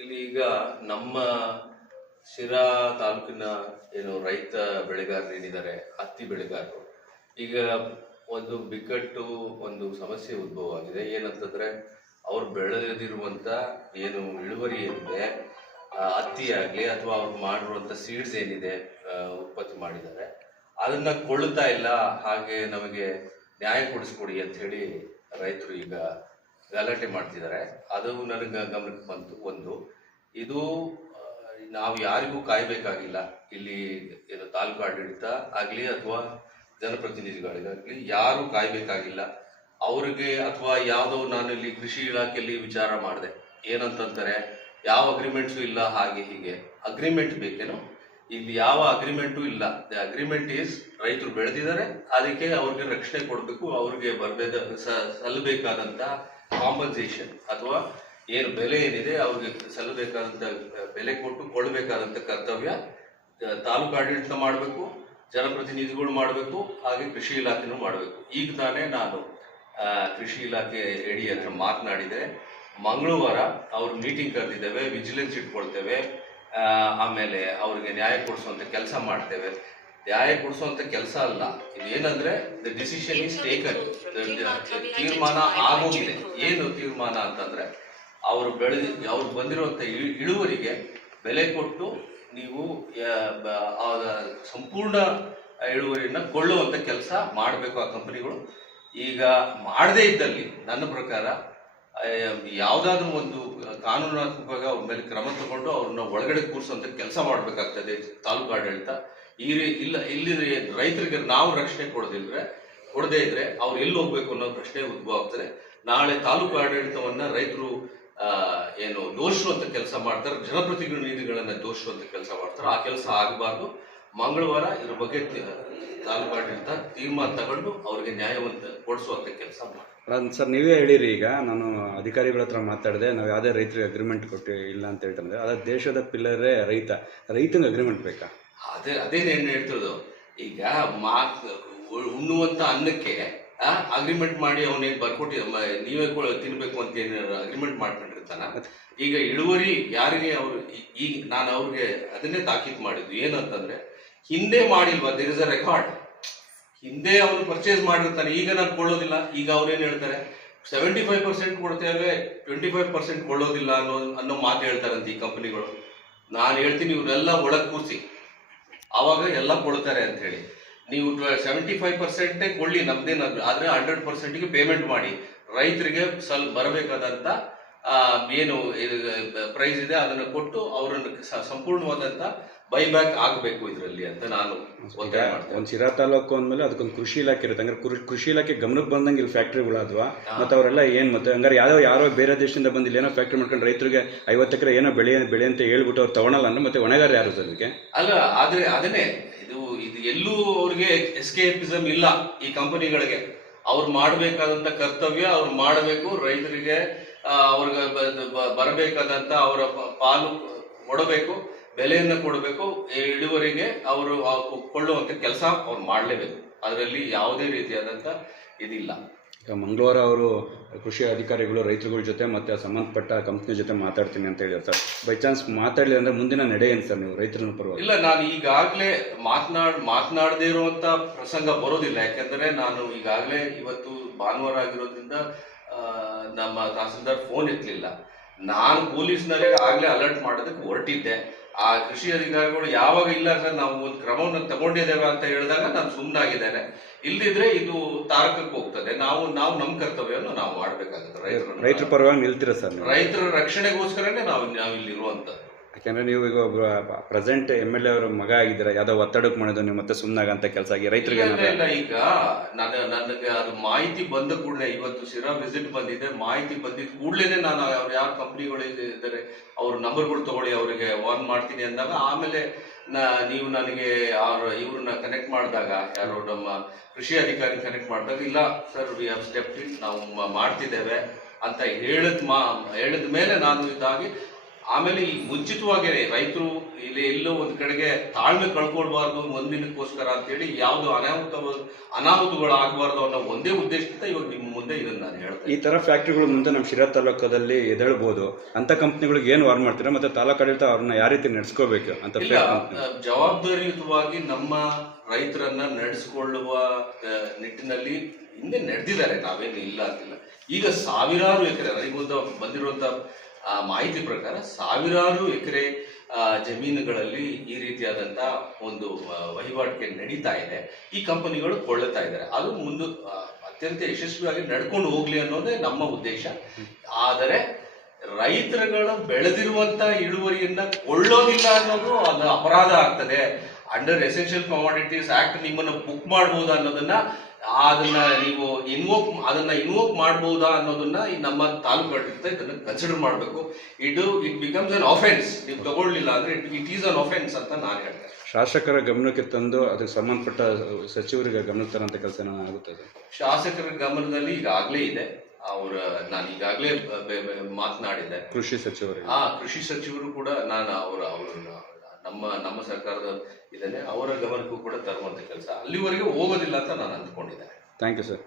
ಇಲ್ಲಿ ಈಗ ನಮ್ಮ ಶಿರಾ ತಾಲೂಕಿನ ಏನು ರೈತ ಬೆಳೆಗಾರರು ಏನಿದ್ದಾರೆ, ಹತ್ತಿ ಬೆಳೆಗಾರರು, ಈಗ ಒಂದು ಬಿಕ್ಕಟ್ಟು, ಒಂದು ಸಮಸ್ಯೆ ಉದ್ಭವ ಆಗಿದೆ. ಏನಂತಂದ್ರೆ ಅವ್ರು ಬೆಳೆದಿರುವಂತ ಏನು ಇಳುವರಿ ಏನಿದೆ, ಹತ್ತಿ ಆಗಲಿ ಅಥವಾ ಅವ್ರು ಮಾಡಿರುವಂತ ಸೀಡ್ಸ್ ಏನಿದೆ, ಉತ್ಪತ್ತಿ ಮಾಡಿದ್ದಾರೆ, ಅದನ್ನ ಕೊಳ್ಳುತ್ತಾ ಇಲ್ಲ. ಹಾಗೆ ನಮಗೆ ನ್ಯಾಯ ಕೊಡಿಸ್ಕೊಡಿ ಅಂತ ಹೇಳಿ ರೈತರು ಈಗ ಗಲಾಟೆ ಮಾಡ್ತಿದ್ದಾರೆ. ಅದು ನನಗೆ ಗಮನಕ್ಕೆ ಬಂತು. ಒಂದು ಇದು ನಾವು ಯಾರಿಗೂ ಕಾಯ್ಬೇಕಾಗಿಲ್ಲ. ಇಲ್ಲಿ ಏನು ತಾಲೂಕು ಆಡಳಿತ ಆಗಲಿ ಅಥವಾ ಜನಪ್ರತಿನಿಧಿಗಳಿಗಾಗಲಿ ಯಾರು ಕಾಯ್ಬೇಕಾಗಿಲ್ಲ ಅವ್ರಿಗೆ. ಅಥವಾ ಯಾವುದೋ ನಾನು ಇಲ್ಲಿ ಕೃಷಿ ಇಲಾಖೆಯಲ್ಲಿ ವಿಚಾರ ಮಾಡಿದೆ, ಏನಂತಂತಾರೆ ಯಾವ ಅಗ್ರಿಮೆಂಟ್ಸು ಇಲ್ಲ, ಹಾಗೆ ಹೀಗೆ. ಅಗ್ರಿಮೆಂಟ್ ಬೇಕೇನೋ? ಇಲ್ಲಿ ಯಾವ ಅಗ್ರಿಮೆಂಟು ಇಲ್ಲ. ದ ಅಗ್ರಿಮೆಂಟ್ ಈಸ್ ರೈತರು ಬೆಳೆದಿದ್ದಾರೆ, ಅದಕ್ಕೆ ಅವ್ರಿಗೆ ರಕ್ಷಣೆ ಕೊಡಬೇಕು, ಅವ್ರಿಗೆ ಸಲ್ಲಬೇಕಾದಂತ ಕಾಂಪನ್ಸೇಷನ್ ಅಥವಾ ಏನು ಬೆಲೆ ಏನಿದೆ ಅವ್ರಿಗೆ ಸಲ್ಲಬೇಕಾದಂತ ಬೆಲೆ ಕೊಟ್ಟು ಕೊಡಬೇಕಾದಂತ ಕರ್ತವ್ಯ ತಾಲೂಕು ಆಡಳಿತ ಮಾಡಬೇಕು, ಜನಪ್ರತಿನಿಧಿಗಳು ಮಾಡಬೇಕು, ಹಾಗೆ ಕೃಷಿ ಇಲಾಖೆನೂ ಮಾಡಬೇಕು. ಈಗ ತಾನೇ ನಾನು ಕೃಷಿ ಇಲಾಖೆ ಎಡಿ ಹತ್ರ ಮಾತನಾಡಿದೆ. ಮಂಗಳವಾರ ಅವ್ರು ಮೀಟಿಂಗ್ ಕರೆದಿದ್ದೇವೆ, ವಿಜಿಲೆನ್ಸ್ ಇಟ್ಕೊಳ್ತೇವೆ, ಆಮೇಲೆ ಅವ್ರಿಗೆ ನ್ಯಾಯ ಕೊಡಿಸುವಂತ ಕೆಲಸ ಮಾಡ್ತೇವೆ. ನ್ಯಾಯ ಕೊಡಿಸುವಂತ ಕೆಲಸ ಅಲ್ಲ, ಇದೇನಂದ್ರೆ ದ ಡಿಸಿಷನ್ ಇಸ್ ಟೇಕನ್, ತೀರ್ಮಾನ ಆಗೋಗಿದೆ. ಏನು ತೀರ್ಮಾನ ಅಂತಂದ್ರೆ ಅವರು ಅವ್ರು ಬಂದಿರುವಂತ ಇಳುವರಿಗೆ ಬೆಲೆ ಕೊಟ್ಟು ನೀವು ಸಂಪೂರ್ಣ ಇಳುವರಿಯನ್ನ ಕೊಳ್ಳುವಂತ ಕೆಲಸ ಮಾಡಬೇಕು ಆ ಕಂಪನಿಗಳು. ಈಗ ಮಾಡದೇ ಇದ್ದಲ್ಲಿ ನನ್ನ ಪ್ರಕಾರ ಯಾವ್ದಾದ್ರು ಒಂದು ಕಾನೂನಾತ್ಮಕವಾಗಿ ಅವ್ರ ಮೇಲೆ ಕ್ರಮ ತಗೊಂಡು ಅವ್ರನ್ನ ಒಳಗಡೆ ಕೂರಿಸುವಂತ ಕೆಲಸ ಮಾಡ್ಬೇಕಾಗ್ತದೆ ತಾಲೂಕು ಆಡಳಿತ. ಇಲ್ಲಿ ರೈತರಿಗೆ ನಾವು ರಕ್ಷಣೆ ಕೊಡದೇ ಇದ್ರೆ ಅವ್ರು ಎಲ್ಲಿ ಹೋಗ್ಬೇಕು ಅನ್ನೋ ಪ್ರಶ್ನೆ ಉದ್ಭವ ಆಗ್ತದೆ. ನಾಳೆ ತಾಲೂಕು ಆಡಳಿತವನ್ನ ರೈತರು ಏನು ದೋಷುವಂತ ಕೆಲಸ ಮಾಡ್ತಾರೆ, ಜನಪ್ರತಿನಿಧಿಗಳನ್ನ ದೋಷುವಂತ ಕೆಲಸ ಮಾಡ್ತಾರೆ. ಆ ಕೆಲಸ ಆಗಬಾರ್ದು. ಮಂಗಳವಾರ ಇದ್ರ ಬಗ್ಗೆ ತಾಲೂಕು ಆಡಳಿತ ತೀರ್ಮಾನ ತಗೊಂಡು ಅವ್ರಿಗೆ ನ್ಯಾಯವಂತ ಕೊಡಿಸುವಂತ ಕೆಲಸ ಮಾಡಿ. ಸರ್, ನೀವೇ ಹೇಳಿರಿ, ಈಗ ನಾನು ಅಧಿಕಾರಿಗಳ ಹತ್ರ ಮಾತಾಡಿದೆ, ನಾವು ಯಾವುದೇ ರೈತರಿಗೆ ಅಗ್ರಿಮೆಂಟ್ ಕೊಟ್ಟು ಇಲ್ಲ ಅಂತ ಹೇಳ್ತಂದ್ರೆ, ಅದ ದೇಶದ ಪಿಲ್ಲರೇ ರೈತಂಗೆ ಅಗ್ರಿಮೆಂಟ್ ಬೇಕಾ? ಅದೇನೇನು ಹೇಳ್ತದೋ, ಈಗ ಉಣ್ಣುವಂತ ಅನ್ನಕ್ಕೆ ಅಗ್ರಿಮೆಂಟ್ ಮಾಡಿ ಅವನೇನು ಬರ್ಕೊಟ್ಟಿ ನೀವೇ ತಿನ್ಬೇಕು ಅಂತ ಏನು ಅಗ್ರಿಮೆಂಟ್ ಮಾಡ್ಕೊಂಡಿರ್ತಾನ. ಈಗ ಇಳುವರಿ ಯಾರಿಗೆ ಅವರು ಈಗ ನಾನು ಅವ್ರಿಗೆ ಅದನ್ನೇ ತಾಕೀತು ಮಾಡಿದ್ದು. ಏನಂತಂದ್ರೆ ಹಿಂದೆ ಮಾಡಿಲ್ವಾ, ದೇರ್ ಇಸ್ ಅ ರೆಕಾರ್ಡ್. ಹಿಂದೆ ಅವನು ಪರ್ಚೇಸ್ ಮಾಡಿರ್ತಾನೆ, ಈಗ ನಾನು ಕೊಳ್ಳೋದಿಲ್ಲ. ಈಗ ಅವ್ರೇನ್ ಹೇಳ್ತಾರೆ 75% ಕೊಡ್ತೇವೆ, 25% ಕೊಳ್ಳೋದಿಲ್ಲ ಅನ್ನೋ ಮಾತು ಹೇಳ್ತಾರಂತ ಈ ಕಂಪನಿಗಳು. ನಾನು ಹೇಳ್ತೀನಿ ಇವ್ರೆಲ್ಲ ಒಳಗ್ ಕೂರಿಸಿ, ಆವಾಗ ಎಲ್ಲ ಕೊಡ್ತಾರೆ ಅಂತ ಹೇಳಿ. ನೀವು 75% ಕೊಳ್ಳಿ, ನಮ್ದೇನ, ಆದ್ರೆ 100%ಗೆ ಪೇಮೆಂಟ್ ಮಾಡಿ, ರೈತರಿಗೆ ಸ್ವಲ್ಪ ಬರಬೇಕಾದಂತ ಏನು ಪ್ರೈಸ್ ಇದೆ ಅದನ್ನ ಕೊಟ್ಟು ಅವರನ್ನು ಸಂಪೂರ್ಣವಾದಂತ ಬೈಬ್ಯಾಕ್ ಆಗಬೇಕು ಇದರಲ್ಲಿ ಅಂತ ನಾನು ಒತ್ತಾಯ ಮಾಡ್ತೇನೆ. ಒಂದು ಶಿರಾ ತಾಲೂಕು ಅಂದ್ಮೇಲೆ ಅದಕ್ಕೊಂದು ಕೃಷಿ ಇಲಾಖೆ ಇರುತ್ತೆ. ಹಂಗಾರೆ ಕೃಷಿ ಇಲಾಖೆ ಗಮನಕ್ಕೆ ಬಂದಂಗೆ ಇಲ್ಲಿ ಫ್ಯಾಕ್ಟ್ರಿಗಳಾದ್ವಾ ಮತ್ತೆ ಅವರೆಲ್ಲ ಏನ್ ಮತ್ತೆ ಹಂಗಾರೆ ಯಾರೋ ಬೇರೆ ದೇಶದಿಂದ ಬಂದಿಲ್ಲ ಏನೋ ಫ್ಯಾಕ್ಟ್ರಿ ಮಾಡ್ಕೊಂಡು ರೈತರಿಗೆ 50 ಎಕರೆ ಏನೋ ಬೆಳೆ ಅಂತ ಹೇಳ್ಬಿಟ್ಟು ಅವ್ರು ತಗೊಳಲ್ಲ ಅಂದ್ರೆ ಮತ್ತೆ ಹೊಣೆಗಾರ ಯಾರು ಸರ್ ಅದಕ್ಕೆ? ಅಲ್ಲ, ಆದ್ರೆ ಅದನ್ನೇ ಇದು ಎಲ್ಲೂ ಅವ್ರಿಗೆ ಎಸ್ಕೇಪಿಸಮ್ ಇಲ್ಲ. ಈ ಕಂಪನಿಗಳಿಗೆ ಅವ್ರು ಮಾಡಬೇಕಾದಂತ ಕರ್ತವ್ಯ ಅವ್ರು ಮಾಡಬೇಕು. ರೈತರಿಗೆ ಅವ್ರಿಗೆ ಬರಬೇಕಾದಂತ ಅವರ ಪಾಲು ಕೊಡಬೇಕು, ಬೆಲೆಯನ್ನ ಕೊಡಬೇಕು, ಇಳುವರಿಗೆ ಅವರು ಕೊಳ್ಳುವಂತ ಕೆಲಸ ಅವ್ರು ಮಾಡಲೇಬೇಕು. ಅದರಲ್ಲಿ ಯಾವುದೇ ರೀತಿಯಾದಂತ ಇದಿಲ್ಲ. ಈಗ ಮಂಗಳವಾರ ಅವರು ಕೃಷಿ ಅಧಿಕಾರಿಗಳು ರೈತರುಗಳ ಜೊತೆ ಮತ್ತೆ ಸಂಬಂಧಪಟ್ಟ ಕಂಪ್ನಿ ಜೊತೆ ಮಾತಾಡ್ತೀನಿ ಅಂತ ಹೇಳಿದ್ರು ಸರ್. ಬೈ ಚಾನ್ಸ್ ಮಾತಾಡಲಿ ಅಂದ್ರೆ ಮುಂದಿನ ನಡೆ ಏನು ಸರ್? ನೀವು ರೈತರ ಪರವಾಗಿ ಇಲ್ಲ, ನಾನು ಈಗಾಗಲೇ ಮಾತನಾಡದೇ ಇರುವಂತ ಪ್ರಸಂಗ ಬರೋದಿಲ್ಲ. ಯಾಕಂದ್ರೆ ನಾನು ಈಗಾಗಲೇ ಇವತ್ತು ಭಾನುವಾರ ಆಗಿರೋದ್ರಿಂದ ನಮ್ಮ ತಹಸೀಲ್ದಾರ್ ಫೋನ್ ಎತ್ತಲಿಲ್ಲ. ನಾನು ಪೊಲೀಸ್ನವರಿಗೆ ಆಗ್ಲೇ ಅಲರ್ಟ್ ಮಾಡೋದಕ್ಕೆ ಹೊರಟಿದ್ದೆ. ಆ ಕೃಷಿ ಅಧಿಕಾರಿಗಳು ಯಾವಾಗ ಇಲ್ಲ ಸರ್ ನಾವು ಒಂದು ಕ್ರಮವನ್ನು ತಗೊಂಡಿದ್ದೇವೆ ಅಂತ ಹೇಳಿದಾಗ ನಾನು ಸುಮ್ಮನಾಗಿದ್ದೇನೆ. ಇಲ್ದಿದ್ರೆ ಇದು ತಾರಕಕ್ಕೆ ಹೋಗ್ತದೆ. ನಾವು ನಮ್ಮ ಕರ್ತವ್ಯವನ್ನು ನಾವು ಮಾಡ್ಬೇಕಾಗುತ್ತೆ. ರೈತರ ಪರವಾಗಿ ನಿಲ್ತೀರಾ ಸರ್? ರೈತರ ರಕ್ಷಣೆಗೋಸ್ಕರನೇ ನಾವು ಇಲ್ಲಿ ಇರುವಂತದ್ದು. ಯಾಕಂದ್ರೆ ನೀವು ಈಗ ಪ್ರೆಸೆಂಟ್ MLA ಅವರ ಮಗ ಆಗಿದ್ದೀರಾ, ಯಾವ್ದೋ ಒತ್ತಡಕ್ಕೆ ಮಾಡೋದು ನೀವು ಮತ್ತೆ ಸುಮ್ಮನಾಗಂತ ಕೆಲಸ ಆಗಿ ರೈತರಿಗೆ ಇಲ್ಲ. ಈಗ ನನಗೆ ಅದು ಮಾಹಿತಿ ಬಂದ ಕೂಡಲೇ, ಇವತ್ತು ಶಿರಾ ವಿಸಿಟ್ ಬಂದಿದೆ, ಮಾಹಿತಿ ಬಂದಿದ್ದ ಕೂಡಲೇ ನಾನು ಅವ್ರು ಯಾವ ಕಂಪ್ನಿಗಳು ಇದ್ದಾರೆ ಅವ್ರ ನಂಬರ್ಗಳು ತಗೊಳ್ಳಿ, ಅವರಿಗೆ ವಾರ್ನ್ ಮಾಡ್ತೀನಿ ಅಂದಾಗ, ಆಮೇಲೆ ನೀವು ನನಗೆ ಇವ್ರನ್ನ ಕನೆಕ್ಟ್ ಮಾಡಿದಾಗ, ಯಾರು ನಮ್ಮ ಕೃಷಿ ಅಧಿಕಾರಿ ಕನೆಕ್ಟ್ ಮಾಡಿದಾಗ, ಇಲ್ಲ sir we have stepped it, ನಾವು ಮಾಡ್ತಿದ್ದೇವೆ ಅಂತ ಹೇಳಿದ ಮೇಲೆ ನಾನು ಇದಾಗಿ ಆಮೇಲೆ ಈ ಮುಂಚಿತವಾಗಿ ರೈತರು ಇಲ್ಲಿ ಎಲ್ಲೋ ಒಂದ್ ಕಡೆಗೆ ತಾಳ್ಮೆ ಕಳ್ಕೊಳ್ಬಾರ್ದು ಒಂದಿನಕ್ಕೋಸ್ಕರ ಅಂತೇಳಿ ಯಾವ್ದು ಅನಾಹುತಗಳು ಆಗಬಾರ್ದು ಅನ್ನೋ ಒಂದೇ ಉದ್ದೇಶದಿಂದ ಇವಾಗ ನಿಮ್ಮ ಮುಂದೆ ಇದನ್ನ ನಾನು ಹೇಳ್ತೇನೆ. ಈ ತರ ಫ್ಯಾಕ್ಟ್ರಿಗಳು ಮುಂದೆ ನಮ್ಮ ಶಿರಾ ತಾಲೂಕದಲ್ಲಿ ಎದ್ದೇಳ್ಬೋದು ಅಂತ ಕಂಪ್ನಿಗಳಿಗೆ ಏನು ವಾರ್ ಮಾಡ್ತೀರಾ, ಮತ್ತೆ ತಾಲೂಕಾಡಳಿತ ಅವ್ರನ್ನ ಯಾವ ರೀತಿ ನಡೆಸ್ಕೋಬೇಕು ಅಂತ? ಇಲ್ಲ, ಜವಾಬ್ದಾರಿಯುತವಾಗಿ ನಮ್ಮ ರೈತರನ್ನ ನಡೆಸಿಕೊಳ್ಳುವ ನಿಟ್ಟಿನಲ್ಲಿ ಹಿಂದೆ ನಡೆದಿದ್ದಾರೆ, ನಾವೇನು ಇಲ್ಲ ಅಂತಿಲ್ಲ. ಈಗ ಸಾವಿರಾರು ಎಕರೆ ನನಗೊಂದು ಬಂದಿರುವಂತ ಮಾಹಿತಿ ಪ್ರಕಾರ ಸಾವಿರಾರು ಎಕರೆ ಜಮೀನುಗಳಲ್ಲಿ ಈ ರೀತಿಯಾದಂತ ಒಂದು ವಹಿವಾಟಿಗೆ ನಡೀತಾ ಇದೆ. ಈ ಕಂಪನಿಗಳು ಕೊಳ್ಳುತ್ತಾ ಇದ್ದಾರೆ. ಅದು ಅತ್ಯಂತ ಯಶಸ್ವಿಯಾಗಿ ನಡ್ಕೊಂಡು ಹೋಗ್ಲಿ ಅನ್ನೋದೇ ನಮ್ಮ ಉದ್ದೇಶ. ಆದರೆ ರೈತರುಗಳು ಬೆಳೆದಿರುವಂತ ಇಳುವರಿಯನ್ನ ಕೊಳ್ಳೋದಿಲ್ಲ ಅನ್ನೋದು ಅದು ಅಪರಾಧ ಆಗ್ತದೆ. ಅಂಡರ್ ಎಸೆನ್ಷಿಯಲ್ ಕಮಾಡಿಟೀಸ್ ಆಕ್ಟ್ ನಿಮ್ಮನ್ನ ಬುಕ್ ಮಾಡಬಹುದಾ ಅನ್ನೋದನ್ನ ನೀವು ಇನ್ವೋಕ್ ಮಾಡಬಹುದಾ ಅನ್ನೋದನ್ನ ಈ ನಮ್ಮ ತಾಲೂಕಾಡಳಿತ ಇದನ್ನ ಕನ್ಸಿಡರ್ ಮಾಡಬೇಕು. It becomes an offence. ನೀವು ತಗೊಳ್ಳಿಲ್ಲ ಅಂದ್ರೆ ಇಟ್ ಈಸ್ ಅನ್ ಆಫೆನ್ಸ್ ಅಂತ ನಾನು ಹೇಳ್ತೇನೆ. ಶಾಸಕರ ಗಮನಕ್ಕೆ ತಂದು ಅದಕ್ಕೆ ಸಂಬಂಧಪಟ್ಟ ಸಚಿವರಿಗೆ ಗಮನಕ್ಕೆ ತರಂತ ಕೆಲಸ ಆಗುತ್ತದೆ. ಶಾಸಕರ ಗಮನದಲ್ಲಿ ಈಗಾಗಲೇ ಇದೆ. ನಾನು ಈಗಾಗಲೇ ಮಾತನಾಡಿದ್ದೆ ಕೃಷಿ ಸಚಿವರು ಕೂಡ ನಾನು ನಮ್ಮ ಸರ್ಕಾರದ ಇದನ್ನೇ ಅವರ ಗಮನಕ್ಕೂ ಕೂಡ ತರುವಂತ ಕೆಲಸ ಅಲ್ಲಿವರೆಗೆ ಹೋಗೋದಿಲ್ಲ ಅಂತ ನಾನು ಅಂದ್ಕೊಂಡಿದ್ದೇನೆ. Thank you sir.